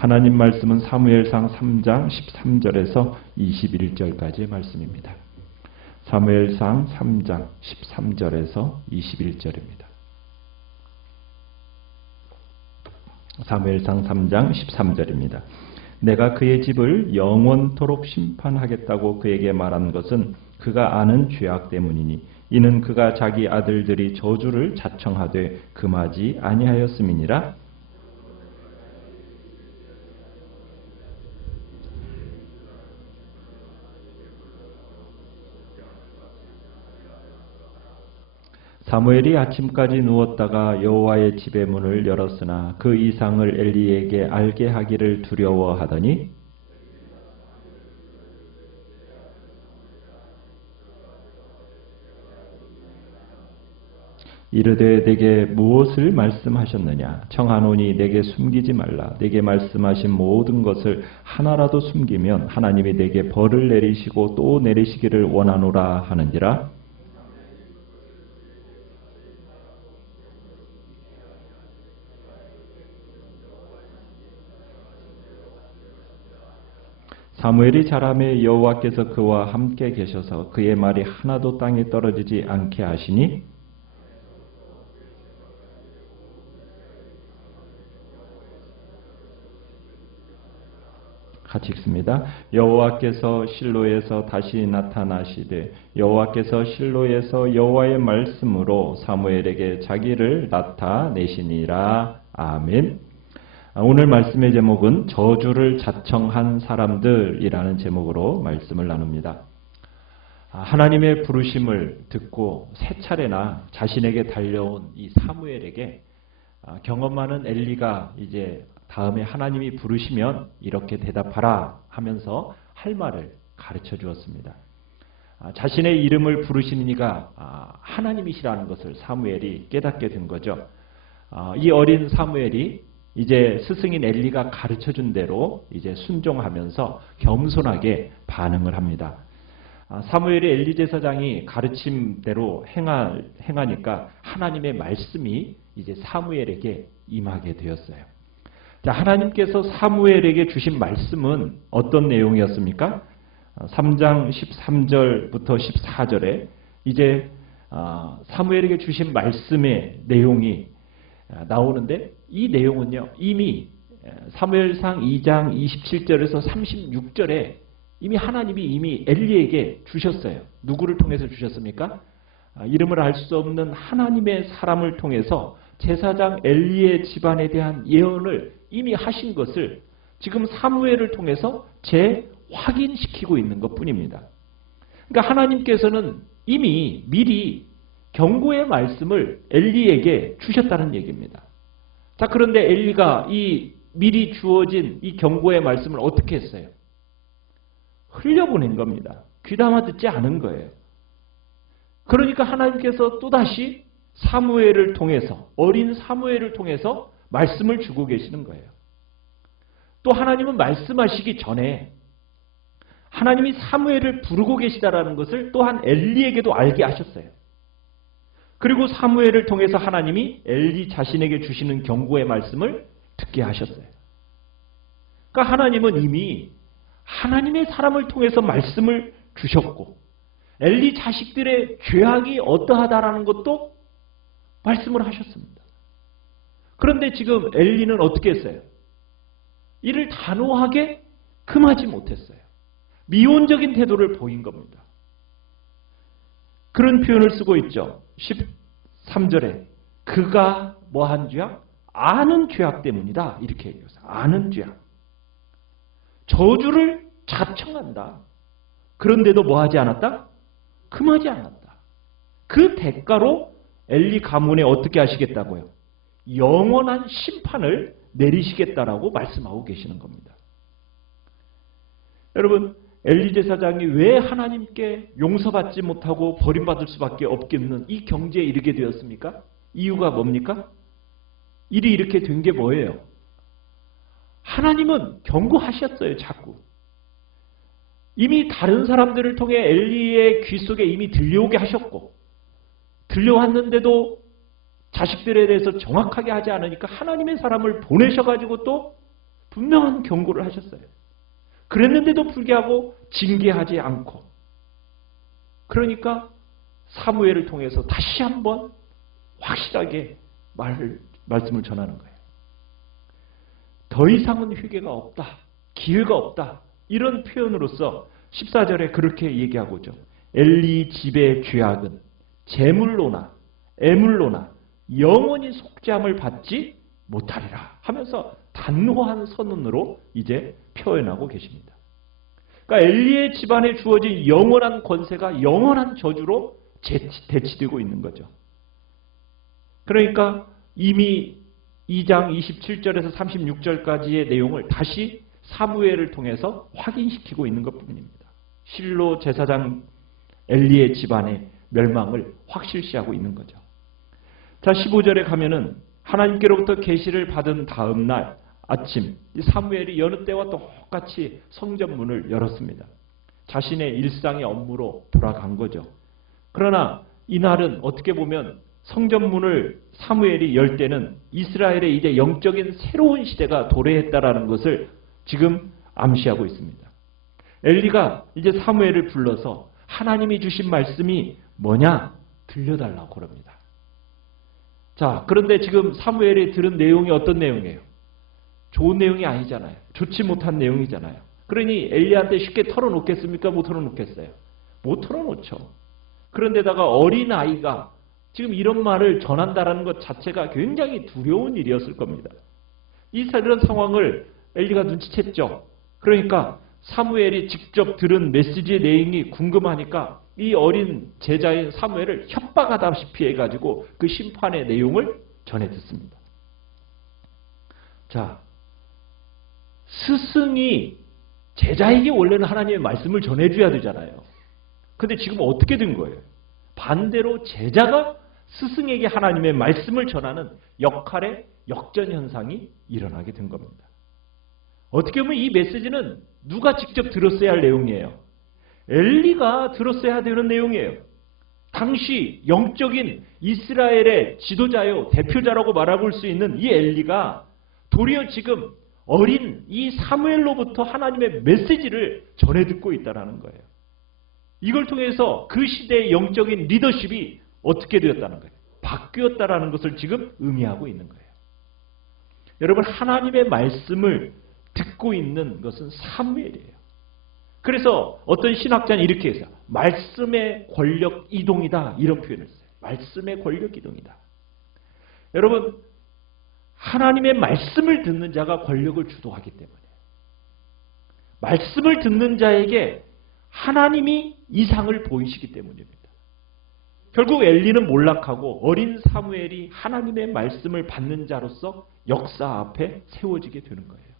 하나님 말씀은 사무엘상 3장 13절에서 21절까지의 말씀입니다. 사무엘상 3장 13절에서 21절입니다. 사무엘상 3장 13절입니다. 내가 그의 집을 영원토록 심판하겠다고 그에게 말한 것은 그가 아는 죄악 때문이니 이는 그가 자기 아들들이 저주를 자청하되 금하지 아니하였음이니라. 사무엘이 아침까지 누웠다가 여호와의 집의 문을 열었으나 그 이상을 엘리에게 알게 하기를 두려워하더니 이르되 내게 무엇을 말씀하셨느냐? 청하노니 내게 숨기지 말라. 내게 말씀하신 모든 것을 하나라도 숨기면 하나님이 내게 벌을 내리시고 또 내리시기를 원하노라 하는지라. 사무엘이 자라매 여호와께서 그와 함께 계셔서 그의 말이 하나도 땅에 떨어지지 않게 하시니 같이 읽습니다. 여호와께서 실로에서 다시 나타나시되 여호와께서 실로에서 여호와의 말씀으로 사무엘에게 자기를 나타내시니라. 아멘. 오늘 말씀의 제목은 저주를 자청한 사람들이라는 제목으로 말씀을 나눕니다. 하나님의 부르심을 듣고 세 차례나 자신에게 달려온 이 사무엘에게 경험 많은 엘리가 이제 다음에 하나님이 부르시면 이렇게 대답하라 하면서 할 말을 가르쳐 주었습니다. 자신의 이름을 부르시는 이가 하나님이시라는 것을 사무엘이 깨닫게 된 거죠. 이 어린 사무엘이 이제 스승인 엘리가 가르쳐준 대로 이제 순종하면서 겸손하게 반응을 합니다. 사무엘이 엘리 제사장이 가르침대로 행하니까 하나님의 말씀이 이제 사무엘에게 임하게 되었어요. 자, 하나님께서 사무엘에게 주신 말씀은 어떤 내용이었습니까? 3장 13절부터 14절에 이제 사무엘에게 주신 말씀의 내용이 나오는데 이 내용은요, 이미 사무엘상 2장 27절에서 36절에 이미 하나님이 이미 엘리에게 주셨어요. 누구를 통해서 주셨습니까? 이름을 알 수 없는 하나님의 사람을 통해서 제사장 엘리의 집안에 대한 예언을 이미 하신 것을 지금 사무엘을 통해서 재확인시키고 있는 것뿐입니다. 그러니까 하나님께서는 이미 미리 경고의 말씀을 엘리에게 주셨다는 얘기입니다. 자, 그런데 엘리가 이 미리 주어진 이 경고의 말씀을 어떻게 했어요? 흘려보낸 겁니다. 귀담아 듣지 않은 거예요. 그러니까 하나님께서 또다시 사무엘을 통해서, 어린 사무엘을 통해서 말씀을 주고 계시는 거예요. 또 하나님은 말씀하시기 전에 하나님이 사무엘을 부르고 계시다라는 것을 또한 엘리에게도 알게 하셨어요. 그리고 사무엘을 통해서 하나님이 엘리 자신에게 주시는 경고의 말씀을 듣게 하셨어요. 그러니까 하나님은 이미 하나님의 사람을 통해서 말씀을 주셨고 엘리 자식들의 죄악이 어떠하다라는 것도 말씀을 하셨습니다. 그런데 지금 엘리는 어떻게 했어요? 이를 단호하게 금하지 못했어요. 미온적인 태도를 보인 겁니다. 그런 표현을 쓰고 있죠. 13절에 그가 뭐한 죄악? 아는 죄악 때문이다. 이렇게 얘기했어요. 아는 죄악. 저주를 자청한다. 그런데도 뭐하지 않았다? 금하지 않았다. 그 대가로 엘리 가문에 어떻게 하시겠다고요? 영원한 심판을 내리시겠다라고 말씀하고 계시는 겁니다. 여러분, 엘리 제사장이 왜 하나님께 용서받지 못하고 버림받을 수밖에 없겠는 이 경지에 이르게 되었습니까? 이유가 뭡니까? 일이 이렇게 된 게 뭐예요? 하나님은 경고하셨어요, 자꾸. 이미 다른 사람들을 통해 엘리의 귀 속에 이미 들려오게 하셨고, 들려왔는데도 자식들에 대해서 정확하게 하지 않으니까 하나님의 사람을 보내셔가지고 또 분명한 경고를 하셨어요. 그랬는데도 불구하고 징계하지 않고, 그러니까 사무엘을 통해서 다시 한번 확실하게 말씀을 전하는 거예요. 더 이상은 회개가 없다, 기회가 없다, 이런 표현으로서 14절에 그렇게 얘기하고죠. 엘리 집의 죄악은 재물로나 애물로나 영원히 속죄함을 받지 못하리라 하면서 단호한 선언으로 이제 표현하고 계십니다. 그러니까 엘리의 집안에 주어진 영원한 권세가 영원한 저주로 대치되고 있는 거죠. 그러니까 이미 2장 27절에서 36절까지의 내용을 다시 사무엘을 통해서 확인시키고 있는 것뿐입니다. 실로 제사장 엘리의 집안의 멸망을 확실시하고 있는 거죠. 자, 15절에 가면은 하나님께로부터 계시를 받은 다음 날 아침 사무엘이 여느 때와 똑같이 성전문을 열었습니다. 자신의 일상의 업무로 돌아간 거죠. 그러나 이날은 어떻게 보면 성전문을 사무엘이 열 때는 이스라엘의 이제 영적인 새로운 시대가 도래했다라는 것을 지금 암시하고 있습니다. 엘리가 이제 사무엘을 불러서 하나님이 주신 말씀이 뭐냐 들려달라고 그럽니다. 자, 그런데 지금 사무엘이 들은 내용이 어떤 내용이에요? 좋은 내용이 아니잖아요. 좋지 못한 내용이잖아요. 그러니 엘리한테 쉽게 털어놓겠습니까? 못 털어놓겠어요? 못 털어놓죠. 그런데다가 어린 아이가 지금 이런 말을 전한다라는 것 자체가 굉장히 두려운 일이었을 겁니다. 이런 상황을 엘리가 눈치챘죠. 그러니까 사무엘이 직접 들은 메시지의 내용이 궁금하니까 이 어린 제자인 사무엘을 협박하다시피 해가지고 그 심판의 내용을 전해 듣습니다. 자, 스승이 제자에게 원래는 하나님의 말씀을 전해줘야 되잖아요. 근데 지금 어떻게 된 거예요? 반대로 제자가 스승에게 하나님의 말씀을 전하는 역할의 역전현상이 일어나게 된 겁니다. 어떻게 보면 이 메시지는 누가 직접 들었어야 할 내용이에요? 엘리가 들었어야 되는 내용이에요. 당시 영적인 이스라엘의 지도자요, 대표자라고 말해볼 수 있는 이 엘리가 도리어 지금 어린 이 사무엘로부터 하나님의 메시지를 전해 듣고 있다는 거예요. 이걸 통해서 그 시대의 영적인 리더십이 어떻게 되었다는 거예요? 바뀌었다라는 것을 지금 의미하고 있는 거예요. 여러분, 하나님의 말씀을 듣고 있는 것은 사무엘이에요. 그래서 어떤 신학자는 이렇게 했어요. 말씀의 권력 이동이다, 이런 표현을 써요. 말씀의 권력 이동이다. 여러분, 하나님의 말씀을 듣는 자가 권력을 주도하기 때문에 말씀을 듣는 자에게 하나님이 이상을 보이시기 때문입니다. 결국 엘리는 몰락하고 어린 사무엘이 하나님의 말씀을 받는 자로서 역사 앞에 세워지게 되는 거예요.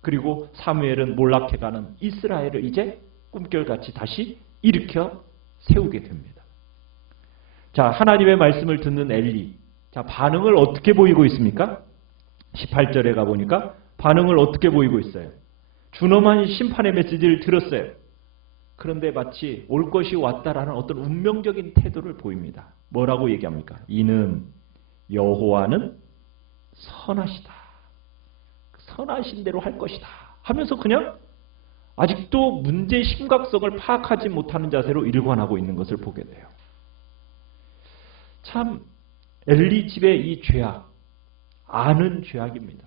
그리고 사무엘은 몰락해가는 이스라엘을 이제 꿈결같이 다시 일으켜 세우게 됩니다. 자, 하나님의 말씀을 듣는 엘리. 자, 반응을 어떻게 보이고 있습니까? 18절에 가보니까 반응을 어떻게 보이고 있어요? 준엄한 심판의 메시지를 들었어요. 그런데 마치 올 것이 왔다라는 어떤 운명적인 태도를 보입니다. 뭐라고 얘기합니까? 이는 여호와는 선하시다. 선하신 대로 할 것이다 하면서 그냥 아직도 문제의 심각성을 파악하지 못하는 자세로 일관하고 있는 것을 보게 돼요. 참 엘리 집의 이 죄악, 아는 죄악입니다.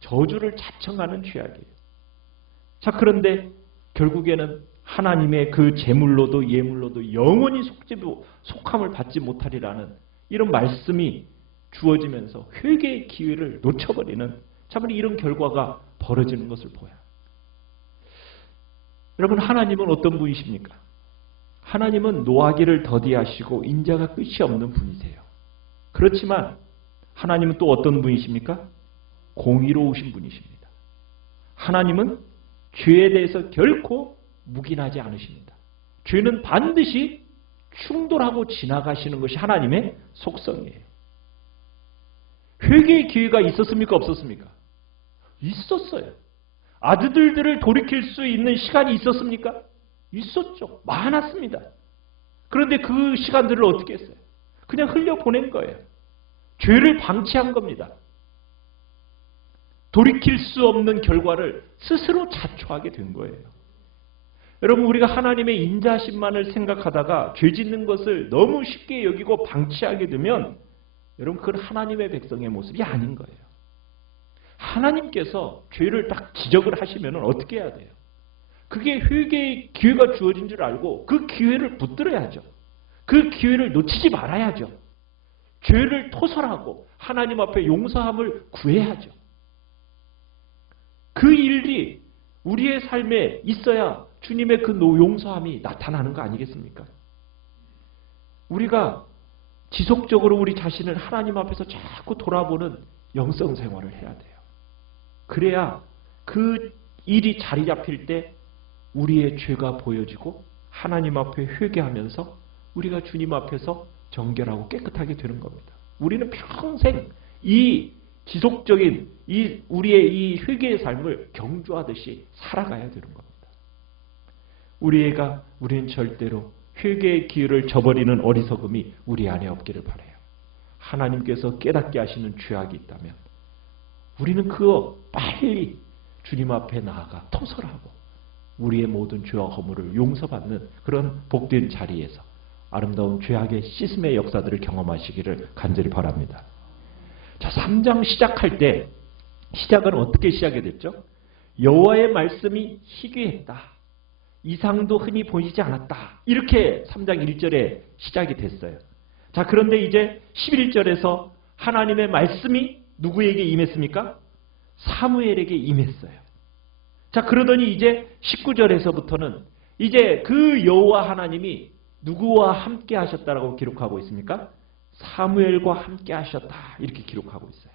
저주를 자청하는 죄악이에요. 자, 그런데 결국에는 하나님의 그 제물로도 예물로도 영원히 속함을 받지 못하리라는 이런 말씀이 주어지면서 회개의 기회를 놓쳐버리는 참 이런 결과가 벌어지는 것을 보여요. 여러분, 하나님은 어떤 분이십니까? 하나님은 노하기를 더디하시고 인자가 끝이 없는 분이세요. 그렇지만 하나님은 또 어떤 분이십니까? 공의로우신 분이십니다. 하나님은 죄에 대해서 결코 묵인하지 않으십니다. 죄는 반드시 충돌하고 지나가시는 것이 하나님의 속성이에요. 회개의 기회가 있었습니까? 없었습니까? 있었어요. 아들들을 돌이킬 수 있는 시간이 있었습니까? 있었죠. 많았습니다. 그런데 그 시간들을 어떻게 했어요? 그냥 흘려보낸 거예요. 죄를 방치한 겁니다. 돌이킬 수 없는 결과를 스스로 자초하게 된 거예요. 여러분, 우리가 하나님의 인자심만을 생각하다가 죄 짓는 것을 너무 쉽게 여기고 방치하게 되면 여러분, 그건 하나님의 백성의 모습이 아닌 거예요. 하나님께서 죄를 딱 지적을 하시면 어떻게 해야 돼요? 그게 회개의 기회가 주어진 줄 알고 그 기회를 붙들어야죠. 그 기회를 놓치지 말아야죠. 죄를 토설하고 하나님 앞에 용서함을 구해야죠. 그 일이 우리의 삶에 있어야 주님의 그 용서함이 나타나는 거 아니겠습니까? 우리가 지속적으로 우리 자신을 하나님 앞에서 자꾸 돌아보는 영성 생활을 해야 돼요. 그래야 그 일이 자리 잡힐 때 우리의 죄가 보여지고 하나님 앞에 회개하면서 우리가 주님 앞에서 정결하고 깨끗하게 되는 겁니다. 우리는 평생 이 지속적인 우리의 이 회개의 삶을 경주하듯이 살아가야 되는 겁니다. 우리는 절대로 회개의 기회를 저버리는 어리석음이 우리 안에 없기를 바라요. 하나님께서 깨닫게 하시는 죄악이 있다면 우리는 그거 빨리 주님 앞에 나아가 토설하고 우리의 모든 죄와 허물을 용서받는 그런 복된 자리에서 아름다운 죄악의 씻음의 역사들을 경험하시기를 간절히 바랍니다. 자, 3장 시작할 때 시작은 어떻게 시작이 됐죠? 여호와의 말씀이 희귀했다. 이상도 흔히 보이지 않았다. 이렇게 3장 1절에 시작이 됐어요. 자, 그런데 이제 11절에서 하나님의 말씀이 누구에게 임했습니까? 사무엘에게 임했어요. 자, 그러더니 이제 19절에서부터는 이제 그 여호와 하나님이 누구와 함께 하셨다라고 기록하고 있습니까? 사무엘과 함께 하셨다. 이렇게 기록하고 있어요.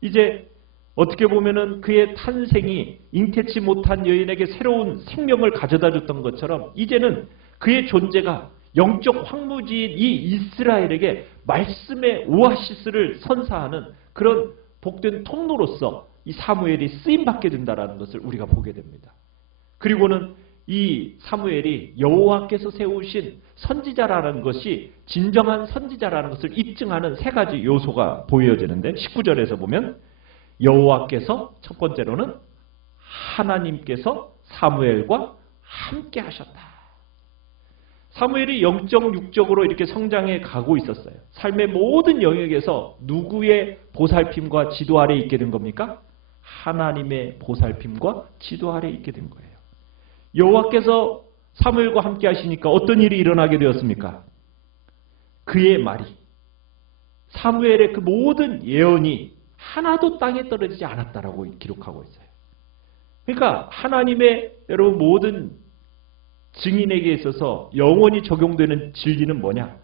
이제 어떻게 보면은 그의 탄생이 잉태치 못한 여인에게 새로운 생명을 가져다 줬던 것처럼 이제는 그의 존재가 영적 황무지인 이 이스라엘에게 말씀의 오아시스를 선사하는 그런 복된 통로로서 이 사무엘이 쓰임받게 된다는 것을 우리가 보게 됩니다. 그리고는 이 사무엘이 여호와께서 세우신 선지자라는 것이 진정한 선지자라는 것을 입증하는 세 가지 요소가 보여지는데 19절에서 보면 여호와께서 첫 번째로는 하나님께서 사무엘과 함께 하셨다. 사무엘이 영적 육적으로 이렇게 성장해 가고 있었어요. 삶의 모든 영역에서 누구의 보살핌과 지도 아래 있게 된 겁니까? 하나님의 보살핌과 지도 아래 있게 된 거예요. 여호와께서 사무엘과 함께 하시니까 어떤 일이 일어나게 되었습니까? 그의 말이 사무엘의 그 모든 예언이 하나도 땅에 떨어지지 않았다라고 기록하고 있어요. 그러니까 하나님의 여러분 모든 증인에게 있어서 영원히 적용되는 진리는 뭐냐?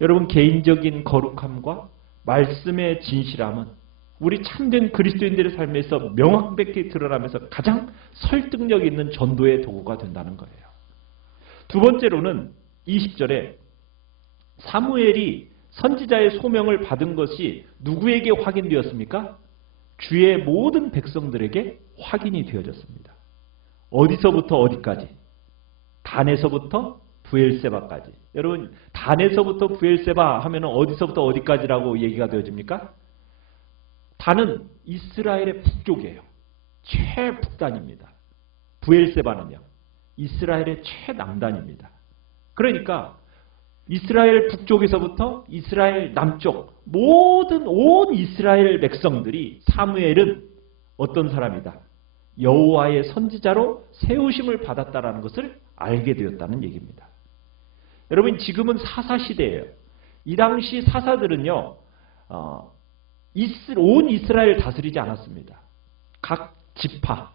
여러분 개인적인 거룩함과 말씀의 진실함은 우리 참된 그리스도인들의 삶에서 명확하게 드러나면서 가장 설득력 있는 전도의 도구가 된다는 거예요. 두 번째로는 20절에 사무엘이 선지자의 소명을 받은 것이 누구에게 확인되었습니까? 주의 모든 백성들에게 확인이 되어졌습니다. 어디서부터 어디까지? 단에서부터 브엘세바까지. 여러분 단에서부터 브엘세바 하면 어디서부터 어디까지라고 얘기가 되어집니까? 단은 이스라엘의 북쪽이에요. 최북단입니다. 브엘세바는요. 이스라엘의 최남단입니다. 그러니까 이스라엘 북쪽에서부터 이스라엘 남쪽 모든 온 이스라엘 백성들이 사무엘은 어떤 사람이다? 여호와의 선지자로 세우심을 받았다라는 것을 알게 되었다는 얘기입니다. 여러분 지금은 사사시대예요. 이 당시 사사들은요. 온 이스라엘 다스리지 않았습니다. 각 지파,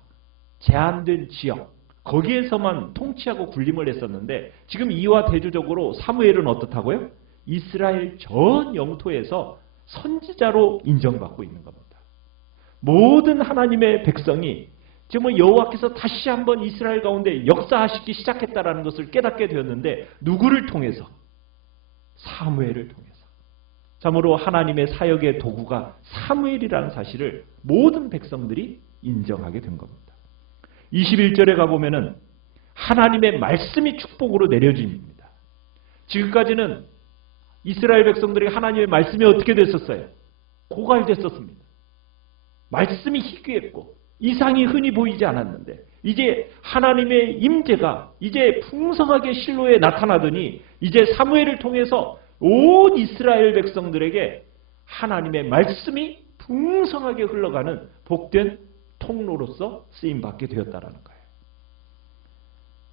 제한된 지역 거기에서만 통치하고 군림을 했었는데 지금 이와 대조적으로 사무엘은 어떻다고요? 이스라엘 전 영토에서 선지자로 인정받고 있는 겁니다. 모든 하나님의 백성이 지금 여호와께서 다시 한번 이스라엘 가운데 역사하시기 시작했다라는 것을 깨닫게 되었는데 누구를 통해서? 사무엘을 통해서. 참으로 하나님의 사역의 도구가 사무엘이라는 사실을 모든 백성들이 인정하게 된 겁니다. 21절에 가보면은 하나님의 말씀이 축복으로 내려집니다. 지금까지는 이스라엘 백성들이 하나님의 말씀이 어떻게 됐었어요? 고갈됐었습니다. 말씀이 희귀했고 이상이 흔히 보이지 않았는데 이제 하나님의 임재가 이제 풍성하게 실로에 나타나더니 이제 사무엘을 통해서 온 이스라엘 백성들에게 하나님의 말씀이 풍성하게 흘러가는 복된 통로로서 쓰임받게 되었다라는 거예요.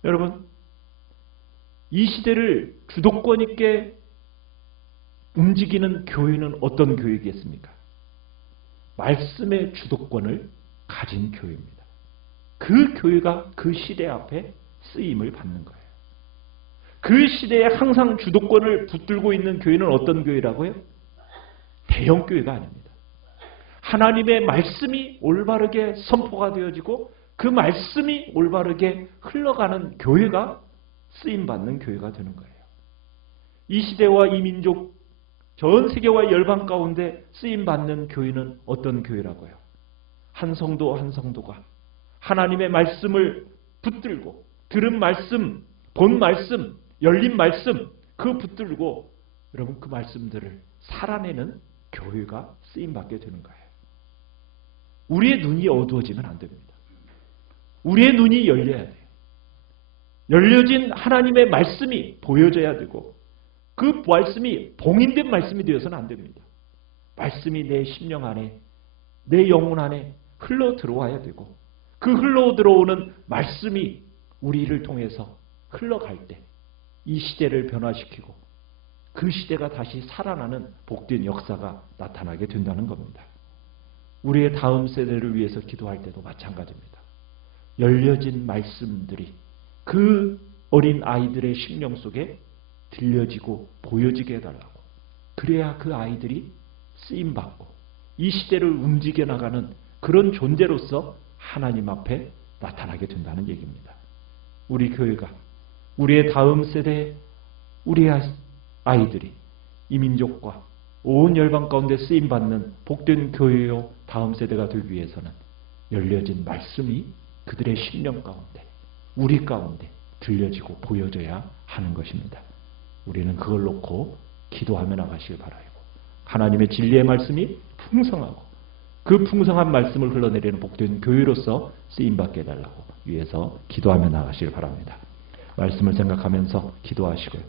여러분, 이 시대를 주도권 있게 움직이는 교회는 어떤 교회이겠습니까? 말씀의 주도권을 가진 교회입니다. 그 교회가 그 시대 앞에 쓰임을 받는 거예요. 그 시대에 항상 주도권을 붙들고 있는 교회는 어떤 교회라고요? 대형 교회가 아닙니다. 하나님의 말씀이 올바르게 선포가 되어지고 그 말씀이 올바르게 흘러가는 교회가 쓰임받는 교회가 되는 거예요. 이 시대와 이 민족, 전 세계와 열방 가운데 쓰임받는 교회는 어떤 교회라고요? 한 성도 한 성도가 하나님의 말씀을 붙들고 들은 말씀, 본 말씀, 열린 말씀 그 붙들고 여러분 그 말씀들을 살아내는 교회가 쓰임받게 되는 거예요. 우리의 눈이 어두워지면 안 됩니다. 우리의 눈이 열려야 돼요. 열려진 하나님의 말씀이 보여져야 되고 그 말씀이 봉인된 말씀이 되어서는 안 됩니다. 말씀이 내 심령 안에, 내 영혼 안에 흘러 들어와야 되고 그 흘러 들어오는 말씀이 우리를 통해서 흘러갈 때 이 시대를 변화시키고 그 시대가 다시 살아나는 복된 역사가 나타나게 된다는 겁니다. 우리의 다음 세대를 위해서 기도할 때도 마찬가지입니다. 열려진 말씀들이 그 어린 아이들의 심령 속에 들려지고 보여지게 해달라고. 그래야 그 아이들이 쓰임받고 이 시대를 움직여 나가는 그런 존재로서 하나님 앞에 나타나게 된다는 얘기입니다. 우리 교회가 우리의 다음 세대, 우리의 아이들이 이 민족과 온 열방 가운데 쓰임받는 복된 교회요 다음 세대가 되기 위해서는 열려진 말씀이 그들의 심령 가운데, 우리 가운데 들려지고 보여져야 하는 것입니다. 우리는 그걸 놓고 기도하며 나가시길 바라고 하나님의 진리의 말씀이 풍성하고 그 풍성한 말씀을 흘러내리는 복된 교회로서 쓰임받게 해달라고 위해서 기도하며 나가시길 바랍니다. 말씀을 생각하면서 기도하시고요.